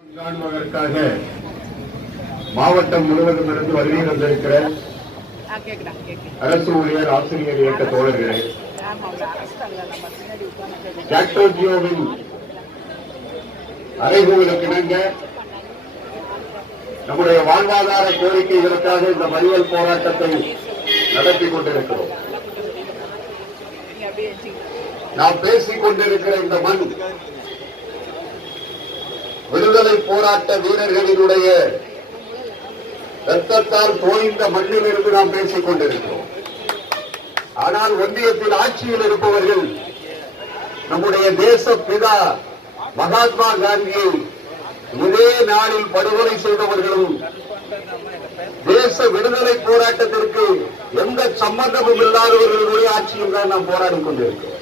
காண்பதற்காக மாவட்டம் முழுவதும் இருந்து வருகை வந்திருக்கிற அரசு ஊழியர் ஆசிரியர் இயக்க தோழர்களே, ஜாக்டோஜியோவின் அறைகூவலுக்கு இணங்க நம்முடைய வாழ்வாதார கோரிக்கைகளுக்காக இந்த மறியல் போராட்டத்தை நடத்தி கொண்டிருக்கிறோம். நாம் பேசிக் கொண்டிருக்கிற இந்த மண் விடுதலை போராட்ட வீரர்களினுடைய ரத்தத்தால் தோய்ந்த மண்ணிலிருந்து நாம் பேசிக் கொண்டிருக்கிறோம். ஆனால் ஒன்றியத்தில் ஆட்சியில் இருப்பவர்கள் நம்முடைய தேச பிதா மகாத்மா காந்தியை இதே நாளில் படுகொலை செய்தவர்களும் தேச விடுதலை போராட்டத்திற்கு எந்த சம்பந்தமும் இல்லாதவர்களுடைய ஆட்சியில் தான் நாம் போராடிக் கொண்டிருக்கிறோம்.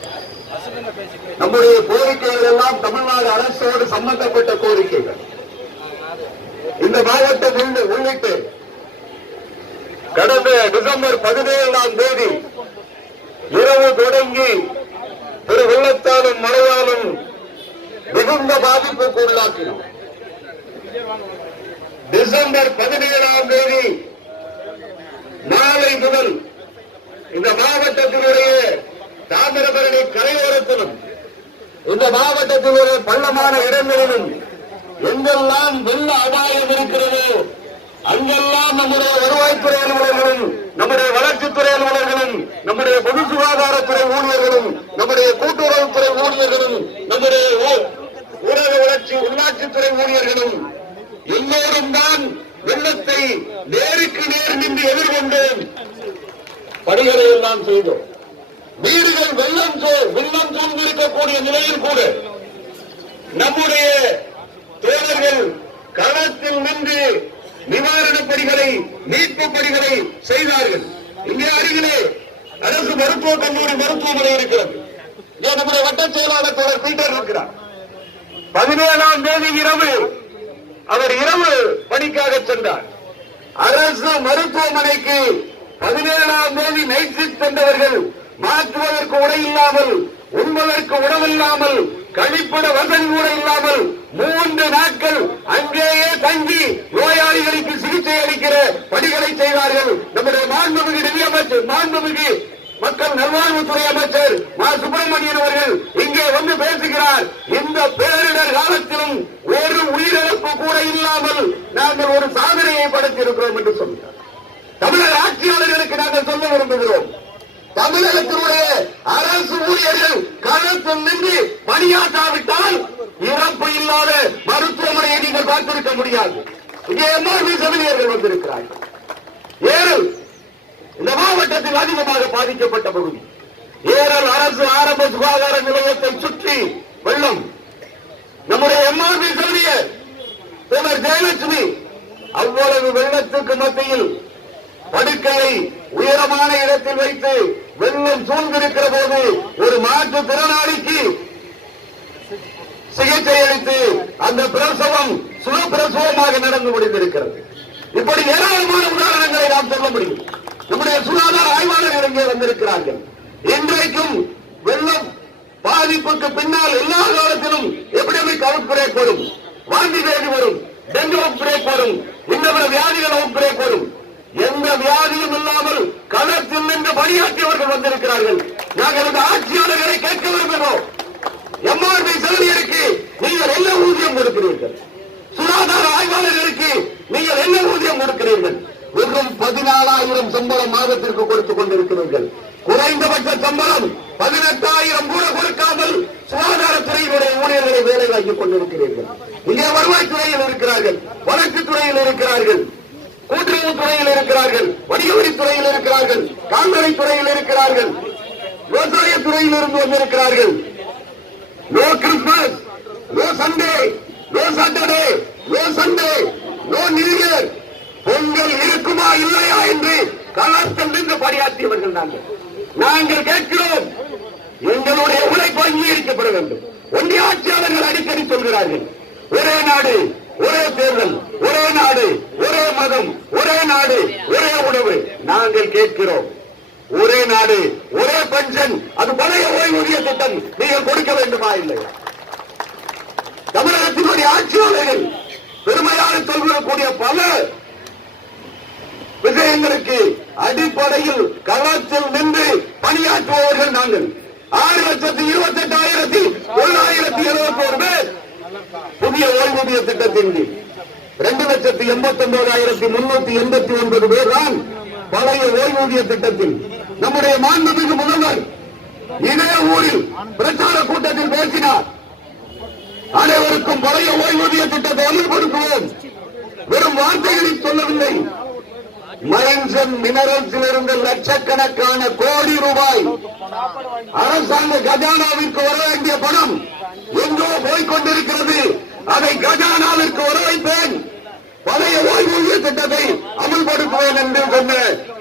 நம்முடைய கோரிக்கைகள் எல்லாம் தமிழ்நாடு அரசோடு சம்பந்தப்பட்ட கோரிக்கைகள். இந்த மாவட்டம் உள்ளிட்டு கடந்த டிசம்பர் 17ஆம் தேதி இரவு தொடங்கி ஒரு வெள்ளத்தாலும் மழையாலும் மிகுந்த பாதிப்புக்கு உள்ளாக்கினோம். டிசம்பர் 17ஆம் தேதி நாளை முதல் இந்த மாவட்டத்தினுடைய தாமிரபரணி கரையோரத்திலும் இந்த மாவட்டத்தினுடைய பள்ளமான இடங்களிலும் எங்கெல்லாம் வெள்ள அபாயம் இருக்கிறதோ அங்கெல்லாம் நம்முடைய வருவாய்த்துறை அலுவலர்களும் நம்முடைய வளர்ச்சித்துறை அலுவலர்களும் நம்முடைய பொது சுகாதாரத்துறை ஊழியர்களும் நம்முடைய கூட்டுறவுத்துறை ஊழியர்களும் நம்முடைய ஊரக வளர்ச்சி உள்ளாட்சித்துறை ஊழியர்களும் எல்லோரும் தான் வெள்ளத்தை நேருக்கு நேர் நின்று எதிர்கொண்டு பணிகளை எல்லாம் செய்தோம். வீடுகள் வெள்ளம் சூழ்ந்திருக்கக்கூடிய நிலையில் கூட நம்முடைய தோழர்கள் களத்தில் நின்று நிவாரணப் பணிகளை மீட்பு பணிகளை செய்தார்கள். இங்கே அருகிலே அரசு மருத்துவக் கல்லூரி மருத்துவமனை இருக்கிறது. நம்முடைய வட்ட செயலாளர் தோழர் பீட்டர் இருக்கிறார். 17ஆம் தேதி இரவு அவர் இரவு பணிக்காக சென்றார். அரசு மருத்துவமனைக்கு 17ஆம் தேதி நைட் ஷிப்ட் சென்றவர்கள் மாற்றுவதற்கு உடை இல்லாமல், உண்பதற்கு உணவில்லாமல், கழிப்பிட வசதி கூட இல்லாமல் 3 நாட்கள் அங்கேயே தங்கி நோயாளிகளுக்கு சிகிச்சை அளிக்கிற பணிகளை செய்தார்கள். நம்முடைய மாண்புமிகு நிதியமைச்சர், மாண்புமிகு மக்கள் நல்வாழ்வுத்துறை அமைச்சர் மா சுப்பிரமணியன் அவர்கள் இங்கே வந்து பேசுகிறார். இந்த பேரிடர் காலத்திலும் ஒரு உயிரிழப்பு கூட இல்லாமல் நாங்கள் ஒரு சாதனையை படைத்திருக்கிறோம் என்று சொன்னார். தமிழக ஆட்சியாளர்களுக்கு நாங்கள் சொல்ல விரும்புகிறோம், தமிழகத்தினுடைய அரசு ஊழியர்கள் களத்தில் நின்று பணியாற்றாவிட்டால் இறப்பு இல்லாத மருத்துவமனையை நீங்கள் பார்த்திருக்க முடியாது. இங்கே எம்ஆர்பி செவிலியர்கள் வந்திருக்கிறார்கள். ஏரல் இந்த மாவட்டத்தில் அதிகமாக பாதிக்கப்பட்ட பகுதி. ஏரல் அரசு ஆரம்ப சுகாதார நிலையத்தை சுற்றி வெள்ளம். நம்முடைய எம்ஆர்பி செவிலியர் தோழர் ஜெயலட்சுமி அவ்வளவு வெள்ளத்துக்கு மத்தியில் படுக்கையை உயரமான இடத்தில் வைத்து வெள்ளம் சூழ்ந்திருக்கிற போது ஒரு மாற்றுத் திறனாளிக்கு சிகிச்சை அளித்து அந்த பிரசவம் சுகப்பிரசவமாக நடந்து முடிந்திருக்கிறது. இப்படி ஏராளமான உதாரணங்களை நாம் சொல்ல முடியும். நம்முடைய சுகாதார ஆய்வாளர்கள் இங்கே வந்திருக்கிறார்கள். இன்றைக்கும் வெள்ளம் பாதிப்புக்கு பின்னால் எல்லா காலத்திலும் எபிடமிக் அவுட் பிரேக் வரும், வாந்தி பேதி வரும், டெங்கு அவுட் பிரேக் வரும், இன்னொரு வியாதிகள் அவுட் பிரேக் வரும். எந்த வியாதியும் இல்லாமல் களத்தில் நின்று பணியாற்றியவர்கள் வந்திருக்கிறார்கள். நாங்கள் இந்த ஆட்சியாளர்களை கேட்க விரும்புகிறோம். எம்ஆர்பி செவிலியருக்கு நீங்கள் என்ன ஊதியம் கொடுக்கிறீர்கள்? சுகாதார ஆய்வாளர்களுக்கு நீங்கள் என்ன ஊதியம் கொடுக்கிறீர்கள்? வெறும் 14,000 சம்பளம் மாதத்திற்கு கொடுத்துக் கொண்டிருக்கிறீர்கள். குறைந்தபட்ச சம்பளம் 18,000 கூட கொடுக்காமல் சுகாதாரத்துறையினுடைய ஊழியர்களை வேலை வாங்கிக் கொண்டிருக்கிறீர்கள். இங்கே வருவாய்த்துறையில் இருக்கிறார்கள், வளர்ச்சித்துறையில் இருக்கிறார்கள், கூட்டுறவுத்துறையில் இருக்கிறார்கள், வணிக வரித்துறையில் இருக்கிறார்கள், கால்நடை துறையில் இருக்கிறார்கள், விவசாயத்துறையில் இருந்து வந்திருக்கிறார்கள். No Christmas, no Sunday, no Saturday, no Sunday, no new year. Pongal இருக்குமா இல்லையா என்று களத்தில் நின்று பணியாற்றியவர்கள் நாங்கள் கேட்கிறோம். எங்களுடைய உழைப்பு அங்கீகரிக்கப்பட வேண்டும். ஒன்றிய ஆட்சியாளர்கள் அடிக்கடி சொல்கிறார்கள், ஒரே நாடு, ஒரே தேர்தல், ஒரே நாடு, ஒரே மதம், ஒரே நாடு, ஒரே உணவு. நாங்கள் கேட்கிறோம், ஒரே நாடு, ஒரே பென்ஷன், அது பழைய ஓய்வூதிய திட்டம் நீங்கள் கொடுக்க வேண்டுமா இல்லையா? தமிழகத்தினுடைய ஆட்சியாளர்கள் அடிப்படையில் களத்தில் நின்று பணியாற்றுபவர்கள் நாங்கள். 6,28,971 பேர் புதிய ஓய்வூதிய திட்டத்தின் கீழ், 2,89,389 பேர் தான் பழைய ஓய்வூதிய திட்டத்தில். நம்முடைய மாண்புமிகு முதல்வர் இதே ஊரில் பிரச்சார கூட்டத்தில் பேசினார். அனைவருக்கும் பழைய ஓய்வூதிய திட்டத்தை அமல்படுத்துவோம். வெறும் வார்த்தைகளில் சொல்லவில்லை. மைன்ஸ் அண்ட் மினரல்ஸில் இருந்த லட்சக்கணக்கான கோடி ரூபாய் அரசாங்க கஜானாவிற்கு வர வேண்டிய பணம் எங்கோ போய்கொண்டிருக்கிறது. அதை கஜானாவிற்கு வர வைப்பேன், பழைய ஓய்வூதிய திட்டத்தை அமல்படுத்துவேன் என்று சொன்ன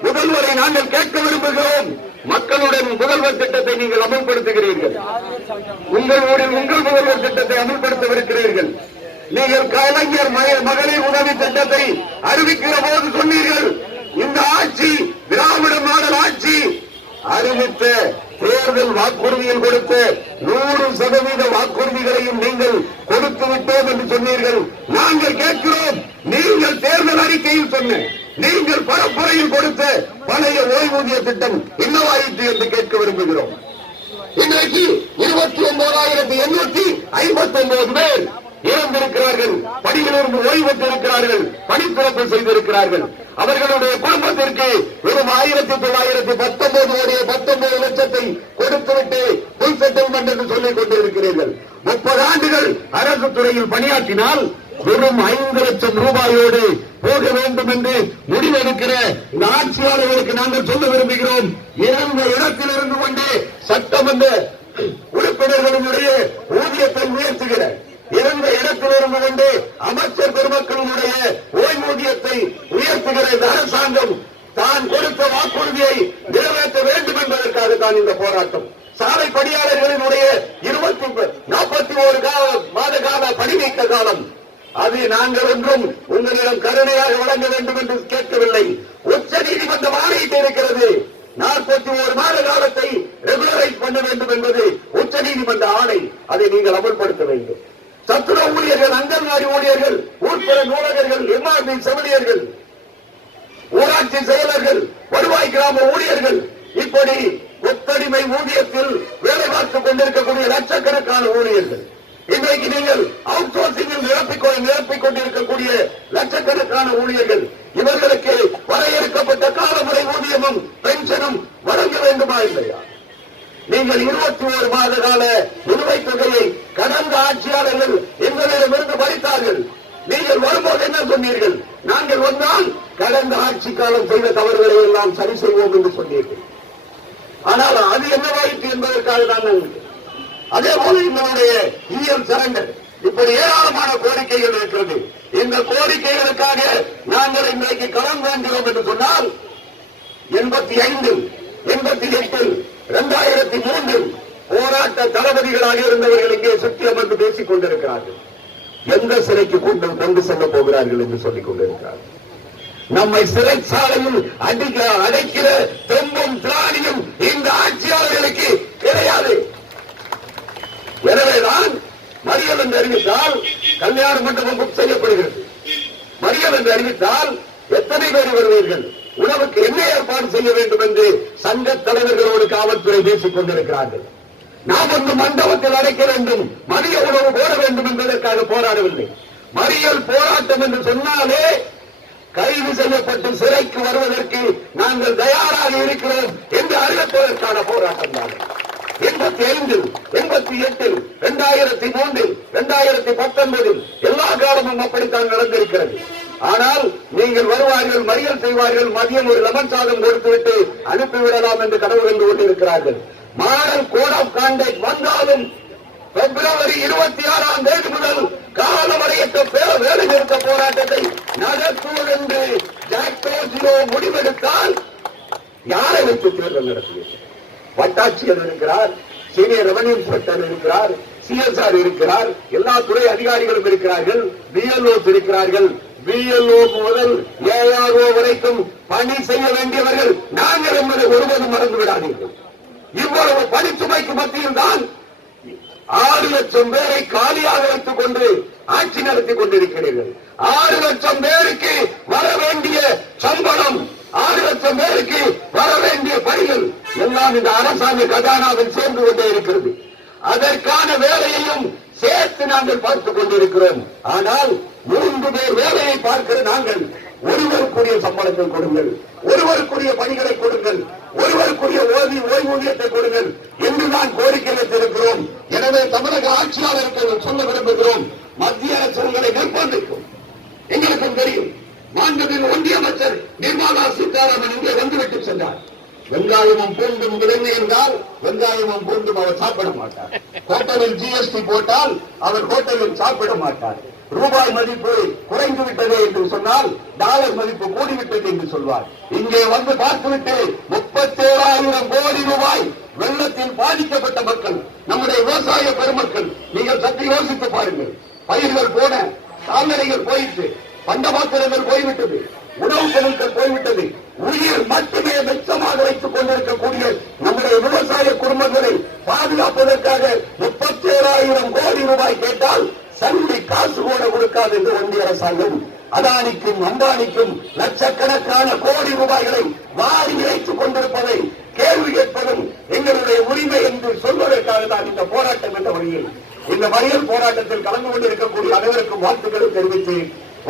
முதல்வரை நாங்கள் கேட்க விரும்புகிறோம். மக்களுடன் முதல்வர் திட்டத்தை நீங்கள் அமல்படுத்துகிறீர்கள். உங்கள் ஊரில் உங்கள் முதல்வர் திட்டத்தை அமல்படுத்தவிருக்கிறீர்கள். நீங்கள் கலைஞர் மகளிர் உதவி திட்டத்தை அறிவிக்கிற போது சொன்னீர்கள், இந்த ஆட்சி திராவிட மாடல் ஆட்சி. அறிவித்த தேர்தல் வாக்குறுதியில் கொடுத்த 100% வாக்குறுதிகளையும் நீங்கள் கொடுத்து விட்டோம் என்று சொன்னீர்கள். நாங்கள் கேட்கிறோம், நீங்கள் தேர்தல் அறிக்கையில் சொன்ன, நீங்கள் பரப்புரையில் கொடுத்த பழைய ஓய்வூதிய திட்டம் என்னவாயிற்று என்று கேட்க விரும்புகிறோம். இன்றைக்கு 29,859 பேர் இறந்திருக்கிறார்கள், பணியிலிருந்து ஓய்வு பெற்றிருக்கிறார்கள், பணித்திறப்பு செய்திருக்கிறார்கள். அவர்களுடைய குடும்பத்திற்கு வெறும் 1919 லட்சத்தை கொடுத்துவிட்டு புல் செட்டில்மெண்ட் என்று சொல்லிக் கொண்டிருக்கிறீர்கள். 30 ஆண்டுகள் அரசு துறையில் பணியாற்றினால் வெறும் 5 லட்சம் ரூபாயோடு போக வேண்டும் என்று முடிவெடுக்கிற இந்த ஆட்சியாளர்களுக்கு நாங்கள் சொல்ல விரும்புகிறோம். இறந்த இடத்தில் இருந்து கொண்டே சட்டமன்ற உறுப்பினர்களுடைய ஊதியத்தை உயர்த்துகிற, இறந்த இடத்தில் இருந்து கொண்டு அமைச்சர் பெருமக்களுடைய ஓய்வூதியத்தை உயர்த்துகிற இந்த அரசாங்கம் தான் கொடுத்த வாக்குறுதியை நிறைவேற்ற வேண்டும் என்பதற்காக தான் இந்த போராட்டம். சாலை பணியாளர்களினுடைய 41 மாத கால பணி நீக்க காலம், அது நாங்கள் ஒன்றும் உங்களிடம் கருணையாக வழங்க வேண்டும் என்று கேட்கவில்லை. உச்ச நீதிமன்றம் ஆணையிட்டு இருக்கிறது. 41 மாத காலத்தை ரெகுலரைஸ் பண்ண வேண்டும் என்பது உச்ச நீதிமன்ற ஆணை. அதை நீங்கள் அமல்படுத்த வேண்டும். சத்துணவு ஊழியர்கள், அங்கன்வாடி ஊழியர்கள், ஊர்ப்புற நூலகர்கள், எம்ஆர்பி செவிலியர்கள், ஊராட்சி செயலர்கள், வருவாய் கிராம ஊழியர்கள், இப்படி ஒத்தடிமை ஊதியத்தில் வேலை பார்த்துக் கொண்டிருக்கக்கூடிய லட்சக்கணக்கான ஊழியர்கள், இன்றைக்கு நீங்கள் அவுட் சோர்சிங்கில் நிரப்பிக் கொண்டிருக்கக்கூடிய லட்சக்கணக்கான ஊழியர்கள், இவர்களுக்கு வரையறுக்கப்பட்ட காலமுறை ஊதியமும் பென்ஷனும் வழங்க வேண்டுமா இல்லையா? நீங்கள் 21 மாத கால நிலுவைத் தொகையை கடந்த ஆட்சியாளர்கள் எங்களிடமிருந்து பறித்தார்கள். நீங்கள் வரும்போது என்ன சொன்னீர்கள்? நாங்கள் வந்தால் கடந்த ஆட்சி காலம் செய்த தவறுகளை எல்லாம் சரி செய்வோம் என்று சொன்னீர்கள். ஆனால் அது என்னவாயிற்று என்பதற்காக தான். அதே போல எங்களுடைய இஎம் சரண்டர், இப்படி ஏராளமான கோரிக்கைகள் இருக்கிறது. இந்த கோரிக்கைகளுக்காக நாங்கள் இன்றைக்கு கடன் வாங்குகிறோம் என்று சொன்னால் 85, 88, 2003 போராட்ட தளபதிகளாக இருந்தவர்கள் இங்கே சுற்றி அமர்ந்து பேசிக் கொண்டிருக்கிறார்கள். எந்த சிறைக்கு கொண்டு செல்ல போகிறார்கள் என்று சொல்லிக் கொண்டிருக்கிறார்கள். நம்மை சிறைச்சாலையில் அடைக்கிற தெம்பும் திராணியும் இந்த ஆட்சியாளர்களுக்கு கிடையாது. எனவேதான் மறியல் என்று அறிவித்தால் கல்யாண மண்டபம் புக் செய்யப்படுகிறது. மறியல் என்று அறிவித்தால் எத்தனை பேர் வருவீர்கள்? உணவுக்கு என்ன ஏற்பாடு செய்ய வேண்டும் என்று சங்க தலைவர்களோடு காவல்துறை பேசிக் கொண்டிருக்கிறார்கள். நாம் வந்து மண்டபத்தில் அடைக்க வேண்டும், மதிய உணவு போட வேண்டும் என்பதற்காக போராடவில்லை. மறியல் போராட்டம் என்று சொன்னாலே கைது செய்யப்பட்டு சிறைக்கு வருவதற்கு நாங்கள் தயாராக இருக்கிறோம் என்று அறிவிப்பதற்கான போராட்டம் தான். 85, 88, 2003, 2019 எல்லா காலமும் அப்படித்தான் நடந்திருக்கிறது. ஆனால் நீங்கள் வருவார்கள், மறியல் செய்வார்கள், மதியம் ஒரு லெமன் சாதம் கொடுத்துவிட்டு அனுப்பிவிடலாம் என்று கனவு கண்டு கொண்டிருக்கிறார்கள். மாடல் கோட் ஆஃப் கான்டக்ட் வந்தாலும் பிப்ரவரி 26ஆம் தேதி முதல் காலவரையற்ற வேலை நிறுத்த போராட்டத்தை நடத்துவது என்று ஜாக்டோ முடிவெடுத்தால் யாரை வைத்து தேர்தல் நடத்துவீர்கள்? வட்டாட்சியர் இருக்கிறார், சீனியர் ரெவன்யூ இன்ஸ்பெக்டர் இருக்கிறார், சிஎஸ்ஆர் இருக்கிறார், எல்லா துறை அதிகாரிகளும் இருக்கிறார்கள், பிஎல்ஓஸ் இருக்கிறார்கள். பிஎல்ஓ முதல் ஏஆர்ஓ வரைக்கும் பணி செய்ய வேண்டியவர்கள் நாங்கள் என்பதை ஒருவரும் மறந்து விடாதீர்கள். இவ்வளவு பணிச்சுமைக்கு மத்தியில் தான் 6 லட்சம் பேரை காலியாக வைத்துக் கொண்டு ஆட்சி நடத்தி கொண்டிருக்கிறீர்கள். 6 லட்சம் பேருக்கு வர வேண்டிய சம்பளம் 6 லட்சம் பேருக்கு வர வேண்டிய பணிகள் எல்லாம் இந்த அரசாங்க கஜானாவில் சேர்ந்து கொண்டே இருக்கிறது. அதற்கான வேலையையும் சேர்த்து நாங்கள் பார்த்துக் கொண்டிருக்கிறோம். ஆனால் 3 பேர் வேலையை பார்க்கிற நாங்கள் ஒருவருக்குரிய சம்பளத்தை கொடுங்கள், ஒருவருக்குரிய பணிகளை கொடுங்கள், ஒருவருக்குரிய ஓய்வூதியத்தை கொடுங்கள் என்றுதான் கோரிக்கை வைத்திருக்கிறோம். எனவே தமிழக ஆட்சியாளருக்கு சொல்ல விரும்புகிறோம், மத்திய அரசு உங்களை நிர்பந்திக்கும். எங்களுக்கும் தெரியும், மாண்புமிகு ஒன்றிய அமைச்சர் நிர்மலா சீதாராமன் இங்கே வந்துவிட்டு சென்றார். வெங்காயமும் பூண்டும் விளைவு என்றால் வெங்காயமும் பூண்டும் அவர் சாப்பிட மாட்டார். ஹோட்டலில் ஜிஎஸ்டி போட்டால் அவர் ஹோட்டலில் சாப்பிட மாட்டார். ரூபாய் மதிப்பு குறைந்து விட்டது என்று சொன்னால் டாலர் மதிப்பு கூடிவிட்டது என்று சொல்வார். இங்கே வந்து பார்த்துவிட்டு 37,000 கோடி ரூபாய் வெள்ளத்தில் பாதிக்கப்பட்ட மக்கள், நம்முடைய விவசாய பெருமக்கள், நீங்கள் சற்று யோசித்து பாருங்கள். பயிர்கள் போன, கால்நடைகள் போயிட்டு, பண்டபாத்திரங்கள் போய்விட்டது, உணவுப் பொருட்கள் போய்விட்டது. உயிர் மட்டுமே வெச்சமாக வைத்துக் கொண்டிருக்கக்கூடிய நம்முடைய விவசாய குடும்பங்களை பாதுகாப்பதற்காக 37,000 கோடி ரூபாய் கேட்டால் சந்தி காசு கூட கொடுக்காது என்று ஒன்றிய அரசாங்கம் அதானிக்கும் அம்பானிக்கும் லட்சக்கணக்கான கோடி ரூபாய்களை வாரி இறைத்துக் கொண்டிருப்பதை கேள்வி கேட்பதும் எங்களுடைய உரிமை என்று சொல்வதற்காக தான் இந்த போராட்டம் என்ற வழியில் இந்த மறியல் போராட்டத்தில் கலந்து கொண்டிருக்கக்கூடிய அனைவருக்கும் வாழ்த்துக்களை தெரிவித்து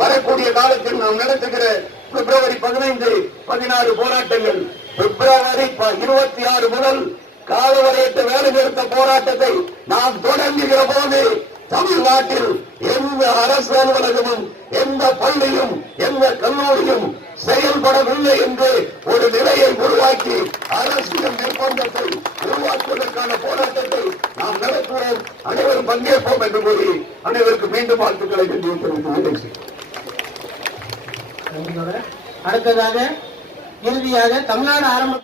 வரக்கூடிய காலத்தில் நாம் நடத்துகிற பிப்ரவரி 15, 16 போராட்டங்கள், பிப்ரவரி 26 முதல் காலவரையற்ற வேலை நிறுத்த போராட்டத்தை நாம் தொடங்குகிற போது தமிழ்நாட்டில் எந்த அரசு அலுவலகமும், எந்த பள்ளியும், எந்த கல்லூரியும் செயல்படவில்லை என்று ஒரு நிலையை உருவாக்கி அரசியல் நிர்பந்தத்தை உருவாக்குவதற்கான போராட்டத்தை நாம் நடத்துவோம். அனைவரும் பங்கேற்போம் என்று கூறி அனைவருக்கு மீண்டும் வாழ்த்துக்களை தெரிவித்து அடுத்ததாக இறுதியாக தமிழ்நாடு ஆரம்ப